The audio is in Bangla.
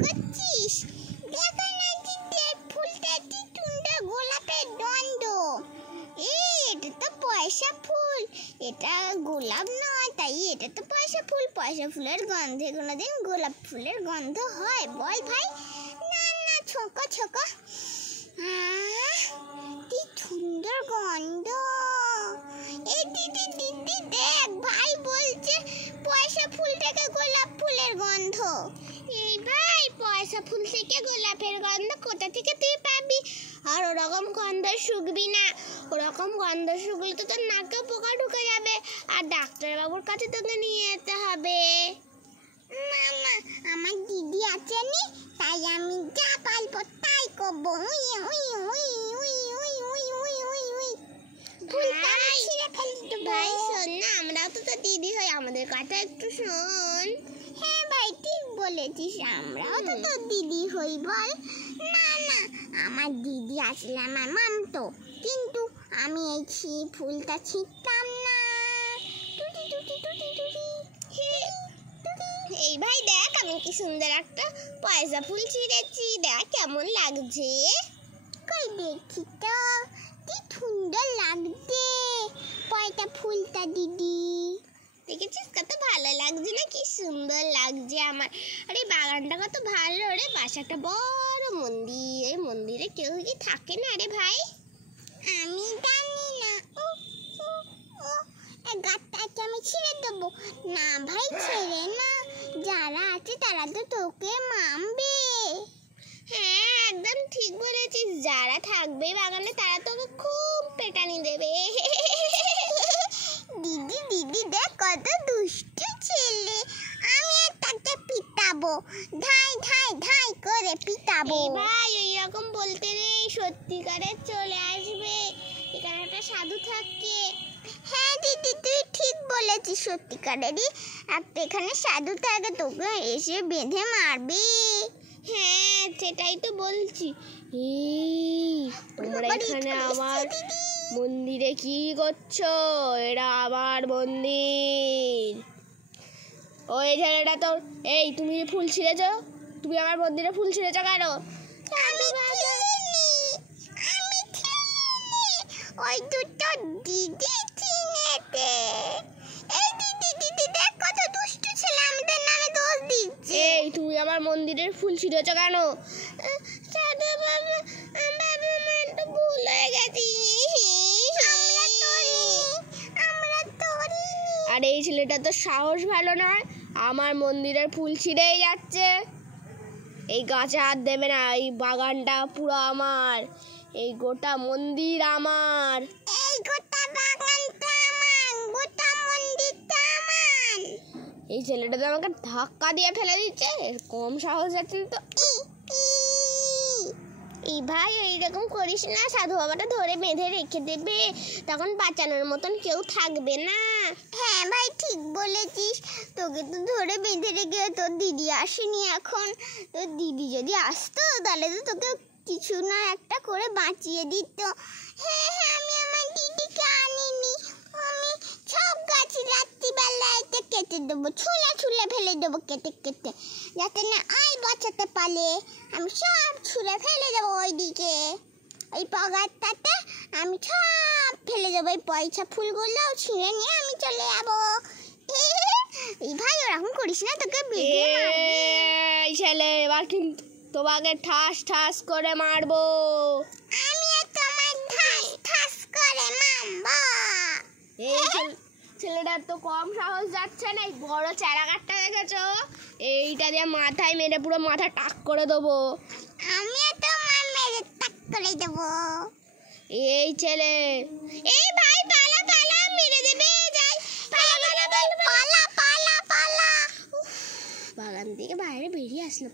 করছিস? দেখো না দিদি, ফুলটা কি সুন্দর গোলাপের গন্ধ। এটা তো পয়সা ফুল, এটা গোলাপ নয়, তাই এটা তো পয়সা ফুল। পয়সা ফুলের গন্ধে কোনোদিন গোলাপ ফুলের গন্ধ হয় বল ভাই? না না, ছোকা ছোকা, কি সুন্দর গন্ধ। এই দিদি দিদি দেখ, ভাই বলছে পয়সা ফুল থেকে গোলাপ ফুলের গন্ধ। এই ভাই, পয়সা ফুল থেকে গোলাপের গন্ধ কোথা থেকে তুই পাবি? আর ওরকম গন্ধ শুকবি না, ওরকম গন্ধ শুকলে তো তোর নাকে পোকা ঢুকে যাবে, আর ডাক্তারবাবুর কাছে তোকে নিয়ে যেতে হবে। না না, আমার দিদি আছে নি, তাই আমি যা পারবো তাই করবো। ভাই শোন না, আমরাও তো তোর দিদি হই, আমাদের কথা একটু শোন। হ্যাঁ ভাই, ঠিক বলেছিস, আমরাও তো তোর দিদি হই বল। না না, আমার দিদি আসলে আমার মামতো, কিন্তু আমি এই ফুলটা ছিঁড়তাম না। এই ভাই দেখ, আমি কি সুন্দর একটা পয়সা ফুল ছিঁড়েছি, দেখ কেমন লাগছে। কই দেখি তো, কি সুন্দর লাগছে পয়সা ফুলটা দিদি। দেখেছিস কত ভালো লাগছে না? কি সুন্দর লাগছে আমার। আরে বাগানটা কত ভালো রে, পাশে একটা বড় মন্দির, এই মন্দিরে কেউ কি থাকে না রে ভাই? আমি জানি না। গাছটাকে আমি ছেড়ে দেবো না ভাই, ছেড়ে না, যারা আছে তারা তো তোকে মারবে। হ্যাঁ একদম ঠিক বলেছিস, যারা থাকবে বাগানে তারা তোকে খুব পেটানি দেবে। দিদি দিদি দেখ কত দুষ্টু ছেলে, আমি তাকে পিটাবো, ধাই ধাই ধাই করে পিটাবো। ভাই এইরকম বলতে নেই, সত্যিকারের চলে আসবে, এখানে একটা সাধু থাকে। হ্যাঁ দিদি তুই ঠিক বলেছিস, সত্যিকারেরই একটা এখানে সাধু থাকে, তোকে এসে বেঁধে মারবে। হ্যাঁ সেটাই তো বলছি। তোমরা এখানে আমার মন্দিরে কি করছো? এটা আমার মন্দির। ওই ছেলেটা তো, এই তুমি ফুল ছিঁড়েছ, তুমি আমার মন্দিরে ফুল ছিঁড়েছ কেন? ওই দুটো দিদি চিনেতে। এই দিদি দিদি দেখ কত দুষ্টু ছেলে আমাদের নামে দোষ দিচ্ছে। এই তুমি আমার মন্দিরের ফুল ছিঁড়েছ কেন? সাধু বাবা, আমার একটু ভুল হয়ে গেছে। আমরা তোরি। আর এই ছেলেটা তো সাহস ভালো নয়, আমার মন্দিরের ফুল ছিঁড়েই যাচ্ছে। এই গাছে হাত দেবে না, এই বাগানটা পুরো আমার, এই গোটা মন্দির আমার। এই গোটা বাগানটা আমার, গোটা মন্দিরটা আমার। এই ছেলেটা তো আমাকে ধাক্কা দিয়ে ফেলে দিচ্ছে, এর কম সাহস আছে তো। এই ভাই এইরকম করিস না, সাধু বাবাটা ধরে বেঁধে রেখে দেবে, তখন বাঁচানোর মতন কেউ থাকবে না। হ্যাঁ ভাই ঠিক বলেছিস, তোকে তো ধরে বেঁধে রেখে, তোর দিদি আসেনি এখন, তোর দিদি যদি আসতো তাহলে তো তোকে কিছু না একটা করে বাঁচিয়ে দিত। হ্যাঁ হ্যাঁ, আমি আমার দিদিকে আনিনি, আমি সব গাছ রাত্রিবেলায় কেটে দেবো, ছুলে ছুলে ফেলে দেবো কেটে কেটে, যাতে না আই বাঁচাতে পারে। আমি সব ছুঁড়ে ফেলে দেবো ওইদিকে, ওই পগারটাতে আমি সব ফেলে দেবো, এই পয়সা ফুলগুলোও ছিঁড়ে নিয়ে আমি চলে যাবো। এই ভাই ওরকম করিস না, তোকে বেঁধে মারবে। এই ছেলে এবার কিন্তু তোমাকে ঠাস ঠাস করে মারবো। আমি তোমার ঠাস ঠাস করে মারবো। এই ছেলেটার তো কম সাহস যাচ্ছে না, এই বড় চারাগাছটা দেখেছো, এইটা দিয়ে মাথায় মেরে পুরো মাথা টাক করে দেবো। আমি তোমার মেরে টাক করে দেবো। এই ছেলে, এই ভাই পালা পালা, মেরে দেবে, যাই পালা পালা পালা পালা পালা। বাগান থেকে বাইরে বেরিয়ে আসলাম।